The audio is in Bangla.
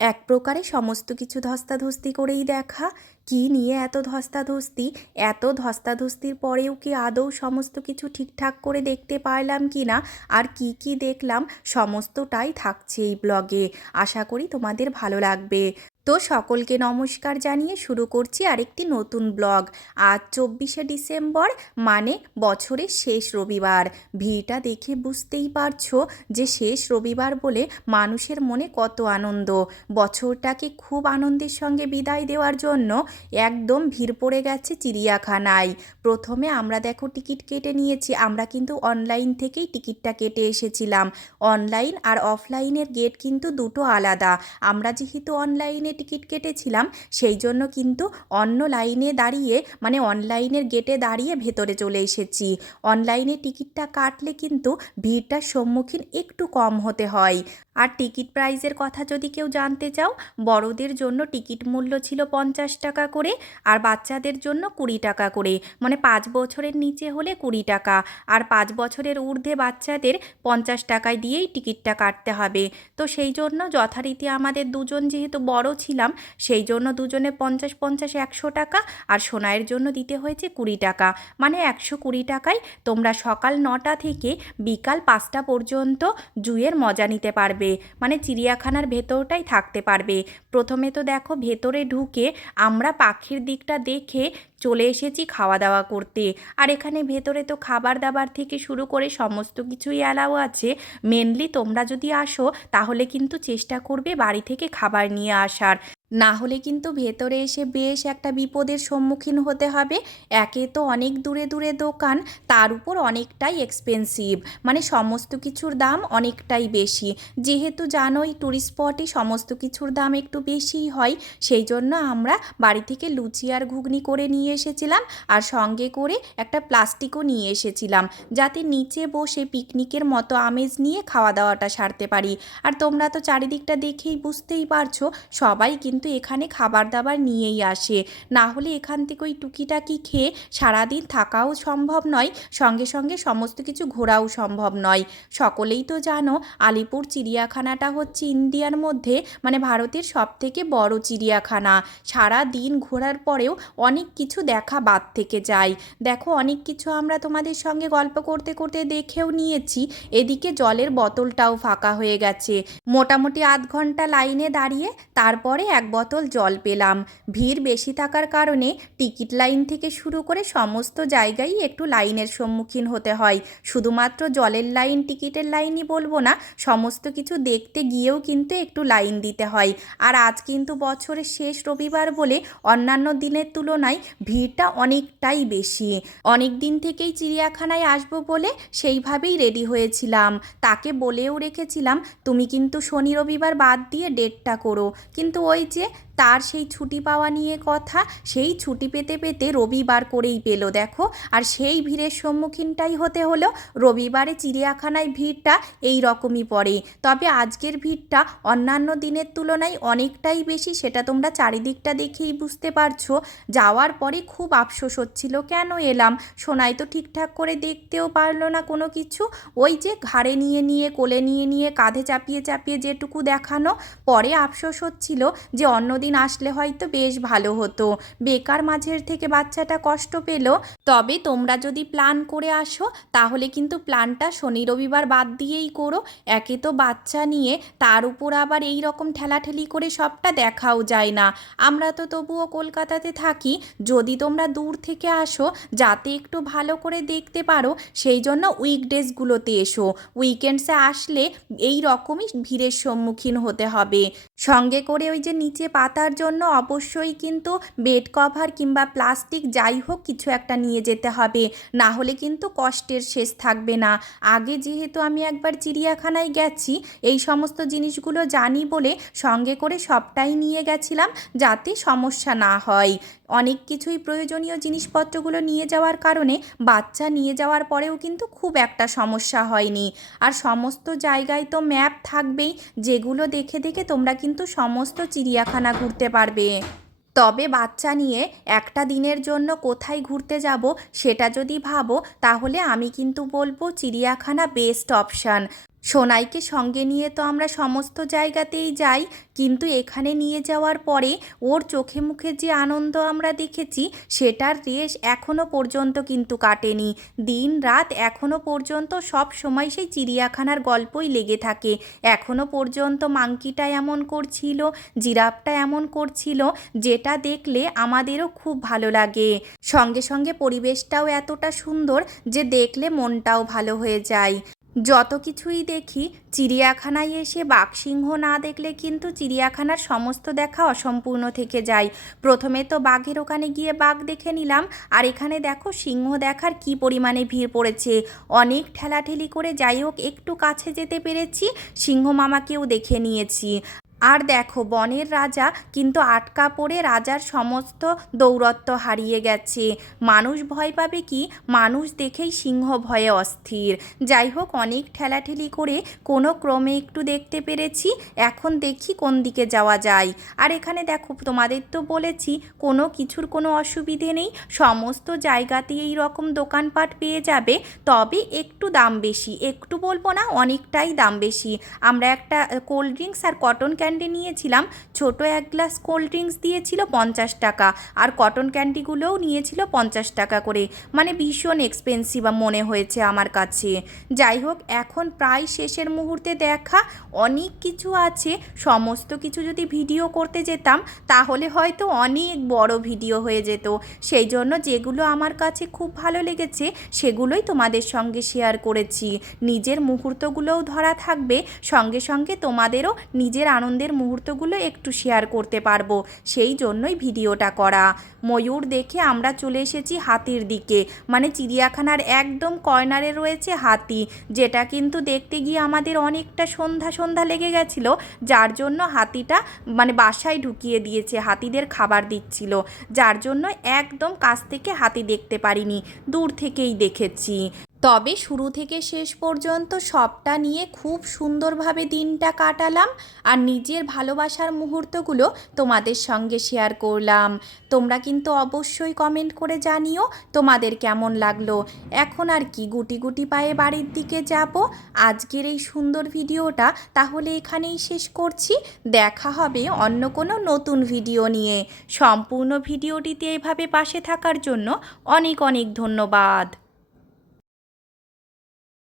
এক প্রকারে সমস্ত কিছু ধস্তাধস্তি করেই দেখা। কি নিয়ে এত ধস্তাধস্তি? এত ধস্তাধস্তির পরেও কি আদৌ সমস্ত কিছু ঠিকঠাক করে দেখতে পারলাম কি না? আর কি কি দেখলাম? সমস্তটাই থাকছে এই ব্লগে। আশা করি তোমাদের ভালো লাগবে। তো সকলকে নমস্কার জানিয়ে শুরু করছি আরেকটি নতুন ব্লগ। আজ চব্বিশে ডিসেম্বর মানে বছরের শেষ রবিবার। ভিড়টা দেখে বুঝতেই পারছ যে শেষ রবিবার বলে মানুষের মনে কত আনন্দ। বছরটাকে খুব আনন্দের সঙ্গে বিদায় দেওয়ার জন্য একদম ভিড় পড়ে গেছে চিড়িয়াখানায়। প্রথমে আমরা দেখো টিকিট কেটে নিয়েছি, আমরা কিন্তু অনলাইন থেকেই টিকিটটা কেটে এসেছিলাম। অনলাইন আর অফলাইনের গেট কিন্তু দুটো আলাদা। আমরা যেহেতু অনলাইনে টিকিট কেটেছিলাম, সেই জন্য কিন্তু অন্য লাইনে দাঁড়িয়ে মানে অনলাইনের গেটে দাঁড়িয়ে ভেতরে চলে এসেছি। অনলাইনে টিকিটটা কাটলে কিন্তু ভিড়টার সম্মুখীন একটু কম হতে হয়। আর টিকিট প্রাইজের কথা যদি কেউ জানতে চাও, বড়দের জন্য টিকিট মূল্য ছিল পঞ্চাশ টাকা করে, আর বাচ্চাদের জন্য কুড়ি টাকা করে মানে পাঁচ বছরের নিচে হলে কুড়ি টাকা। আর পাঁচ বছরের ঊর্ধ্বে বাচ্চাদের পঞ্চাশ টাকায় দিয়েই টিকিটটা কাটতে হবে। তো সেই জন্য যথারীতি আমাদের দুজন যেহেতু বড় ছিলাম সেই জন্য দুজনে পঞ্চাশ পঞ্চাশ একশো টাকা আর সোনাইয়ের জন্য দিতে হয়েছে কুড়ি টাকা। মানে একশো কুড়ি টাকায় তোমরা সকাল নটা থেকে বিকাল পাঁচটা পর্যন্ত জুয়ের মজা নিতে পারবে। মানে চিড়িয়াখানার ভেতরটাই থাকতে পারবে। প্রথমে তো দেখো ভেতরে ঢুকে আমরা পাখির দিকটা দেখে চলে এসেছি খাওয়া দাওয়া করতে। আর এখানে ভেতরে তো খাবার দাবার থেকে শুরু করে সমস্ত কিছুই অ্যালাও আছে। মেনলি তোমরা যদি আসো তাহলে কিন্তু চেষ্টা করবে বাড়ি থেকে খাবার নিয়ে আসার। না হলে কিন্তু ভেতরে এসে বেশ একটা বিপদের সম্মুখীন হতে হবে। একে তো অনেক দূরে দূরে দোকান, তার উপর অনেকটাই এক্সপেন্সিভ মানে সমস্ত কিছুর দাম অনেকটাই বেশি। যেহেতু জানোই ট্যুরিস্ট স্পটে সমস্ত কিছুর দাম একটু বেশিই হয়, সেই জন্য আমরা বাড়ি থেকে লুচি আর ঘুগনি করে নিয়ে এসেছিলাম আর সঙ্গে করে একটা প্লাস্টিকও নিয়ে এসেছিলাম, যাতে নিচে বসে পিকনিকের মতো আমেজ নিয়ে খাওয়া দাওয়াটা সারতে পারি। আর তোমরা তো চারিদিকটা দেখেই বুঝতেই পারছ, সবাই কিন্তু এখানে খাবার দাবার নিয়েই আসে। না হলে এখান থেকে ওই টুকিটাকি খেয়ে সারাদিন থাকাও সম্ভব নয়, সঙ্গে সঙ্গে সমস্ত কিছু ঘোরাও সম্ভব নয়। সকলেই তো জানো, আলিপুর চিড়িয়াখানাটা হচ্ছে ইন্ডিয়ার মধ্যে মানে ভারতের সব থেকে বড় চিড়িয়াখানা। সারা দিন ঘোরার পরেও অনেক কিছু দেখা বাদ থেকে যায়। দেখো, অনেক কিছু আমরা তোমাদের সঙ্গে গল্প করতে করতে দেখেও নিয়েছি। এদিকে জলের বোতলটাও ফাঁকা হয়ে গেছে। মোটামুটি আধ ঘণ্টা লাইনে দাঁড়িয়ে তারপরে এক বোতল জল পেলাম। ভিড় বেশি থাকার কারণে টিকিট লাইন থেকে শুরু করে সমস্ত জায়গায় একটু লাইনের সম্মুখীন হতে হয়। শুধুমাত্র জলের লাইন, টিকিটের লাইনই বলব না, সমস্ত কিছু দেখতে গিয়েও কিন্তু একটু লাইন দিতে হয়। আর আজ কিন্তু বছরের শেষ রবিবার বলে অন্যান্য দিনের তুলনায় ভিড়টা অনেকটাই বেশি। অনেক দিন থেকেই চিড়িয়াখানায় আসব বলে সেইভাবেই রেডি হয়েছিলাম। তাকে বলেও রেখেছিলাম, তুমি কিন্তু শনি রবিবার বাদ দিয়ে ডেটটা করো। কিন্তু ওই যে তার সেই ছুটি পাওয়া নিয়ে কথা, সেই ছুটি পেতে পেতে রবিবার করেই পেল, দেখো। আর সেই ভিড়ের সম্মুখীনটাই হতে হলো, রবিবারে চিড়িয়াখানায় ভিড়টা এই রকমই পড়ে। তবে আজকের ভিড়টা অন্যান্য দিনের তুলনায় অনেকটাই বেশি, সেটা তোমরা চারিদিকটা দেখেই বুঝতে পারছ। যাওয়ার পরে খুব আফসোস হচ্ছিল, কেন এলাম? সোনাই তো ঠিকঠাক করে দেখতেও পারল না কোনো কিছু। ওই যে ঘাড়ে নিয়ে নিয়ে, কোলে নিয়ে নিয়ে, কাঁধে চাপিয়ে চাপিয়ে যেটুকু দেখানো, পরে আফসোস হচ্ছিল যে অন্যদিন আসলে হয়তো বেশ ভালো হতো। বেকার মাঝের থেকে বাচ্চাটা কষ্ট পেল। তবে তোমরা যদি প্ল্যান করে আসো, তাহলে কিন্তু প্ল্যানটা শনি রবিবার বাদ দিয়েই করো। একে তো বাচ্চা নিয়ে তার উপর আবার এই রকম ঠেলাঠেলি করে সবটা দেখাও যায় না। আমরা তো তবুও কলকাতাতে থাকি। যদি তোমরা দূর থেকে আসো, যাতে একটু ভালো করে দেখতে পারো, সেই জন্য উইকডেজগুলোতে এসো। উইকেন্ডসে আসলে এই রকমই ভিড়ের সম্মুখীন হতে হবে। সঙ্গে করে ওই যে নিচে পাতার জন্য অবশ্যই কিন্তু বেড কভার কিংবা প্লাস্টিক যাই হোক কিছু একটা নিয়ে যেতে হবে। না হলে কিন্তু কষ্টের শেষ থাকবে না। আগে যেহেতু আমি একবার চিড়িয়াখানায় গেছি, এই সমস্ত জিনিসগুলো জানি বলে সঙ্গে করে সবটাই নিয়ে গেছিলাম যাতে সমস্যা না হয়। অনেক কিছুই প্রয়োজনীয় জিনিসপত্রগুলো নিয়ে যাওয়ার কারণে বাচ্চা নিয়ে যাওয়ার পরেও কিন্তু খুব একটা সমস্যা হয়নি। আর সমস্ত জায়গায় তো ম্যাপ থাকবেই, যেগুলো দেখে দেখে তোমরা কিন্তু সমস্ত চিড়িয়াখানা ঘুরতে পারবে। তবে বাচ্চা নিয়ে একটা দিনের জন্য কোথায় ঘুরতে যাব সেটা যদি ভাবো, তাহলে আমি কিন্তু বলব চিড়িয়াখানা বেস্ট অপশান সোনাইকে সঙ্গে নিয়ে তো আমরা সমস্ত জায়গাতেই যাই, কিন্তু এখানে নিয়ে যাওয়ার পরে ওর চোখে মুখে যে আনন্দ আমরা দেখেছি, সেটার রেশ এখনও পর্যন্ত কিন্তু কাটেনি। দিন রাত এখনও পর্যন্ত সব সময় সেই চিড়িয়াখানার গল্পই লেগে থাকে। এখনও পর্যন্ত মাংকিটা এমন করছিল, জিরাফটা এমন করছিল, যেটা দেখলে আমাদেরও খুব ভালো লাগে। সঙ্গে সঙ্গে পরিবেশটাও এতটা সুন্দর যে দেখলে মনটাও ভালো হয়ে যায়। যত কিছুই দেখি, চিড়িয়াখানায় এসে বাঘসিংহ না দেখলে কিন্তু চিড়িয়াখানার সমস্ত দেখা অসম্পূর্ণ থেকে যায়। প্রথমে তো বাঘের ওখানে গিয়ে বাঘ দেখে নিলাম, আর এখানে দেখো সিংহ দেখার কি পরিমাণে ভিড় পড়েছে। অনেক ঠেলাঠেলি করে যাই হোক, একটু কাছে যেতে পেরেছি, সিংহ মামাকেও দেখে নিয়েছি। আর দেখো, বনের রাজা কিন্তু আটকা পড়ে রাজার সমস্ত দৌরত্ব হারিয়ে গেছে। মানুষ ভয় পাবে কি? মানুষ দেখেই সিংহ ভয়ে অস্থির। যাই হোক, অনেক ঠেলাঠেলি করে কোনো ক্রমে একটু দেখতে পেরেছি। এখন দেখি কোন দিকে যাওয়া যায়। আর এখানে দেখো, তোমাদের তো বলেছি, কোনো কিছুর কোনো অসুবিধে নেই। সমস্ত জায়গাতেই এই রকম দোকানপাট পেয়ে যাবে। তবে একটু দাম বেশি। একটু বলব না, অনেকটাই দাম বেশি। আমরা একটা, কোল্ড ড্রিঙ্কস আর কটন ক্যান্ডি নিয়েছিলাম, ছোট এক গ্লাস কোল্ড ড্রিঙ্কস দিয়েছিল পঞ্চাশ টাকা আর কটন ক্যান্ডিগুলোও নিয়েছিল পঞ্চাশ টাকা করে। মানে ভীষণ এক্সপেন্সিভ মনে হয়েছে আমার কাছে। যাই হোক, এখন প্রায় শেষের মুহূর্তে দেখা, অনেক কিছু আছে, সমস্ত কিছু যদি ভিডিও করতে যেতাম, তাহলে হয়তো অনেক বড় ভিডিও হয়ে যেত। সেই জন্য যেগুলো আমার কাছে খুব ভালো লেগেছে, সেগুলোই তোমাদের সঙ্গে শেয়ার করেছি। নিজের মুহূর্তগুলোও ধরা থাকবে, সঙ্গে সঙ্গে তোমাদেরও নিজের আনন্দের মুহূর্তগুলো একটু শেয়ার করতে পারব। সেই জন্যই ভিডিওটা করা। ময়ূর দেখে আমরা চলে এসেছি হাতির দিকে। মানে চিড়িয়াখানার একদম কর্নারে রয়েছে হাতি, যেটা কিন্তু দেখতে গিয়ে আমাদের অনেকটা সন্ধ্যা সন্ধ্যা লেগে গেছিল, যার জন্য হাতিটা মানে বাসায় ঢুকিয়ে দিয়েছে, হাতিদের খাবার দিচ্ছিল। যার জন্য একদম কাছ থেকে হাতি দেখতে পারিনি, দূর থেকেই দেখেছি। তবে শুরু থেকে শেষ পর্যন্ত সবটা নিয়ে খুব সুন্দরভাবে দিনটা কাটালাম আর নিজের ভালোবাসার মুহূর্তগুলো তোমাদের সঙ্গে শেয়ার করলাম। তোমরা কিন্তু অবশ্যই কমেন্ট করে জানিও তোমাদের কেমন লাগল। এখন আর কি গুটি গুটি পায়ে বাড়ির দিকে যাব। আজকের এই সুন্দর ভিডিওটা তাহলে এখানেই শেষ করছি। দেখা হবে অন্য কোনো নতুন ভিডিও নিয়ে। সম্পূর্ণ ভিডিওটিতে এভাবে পাশে থাকার জন্য অনেক অনেক ধন্যবাদ।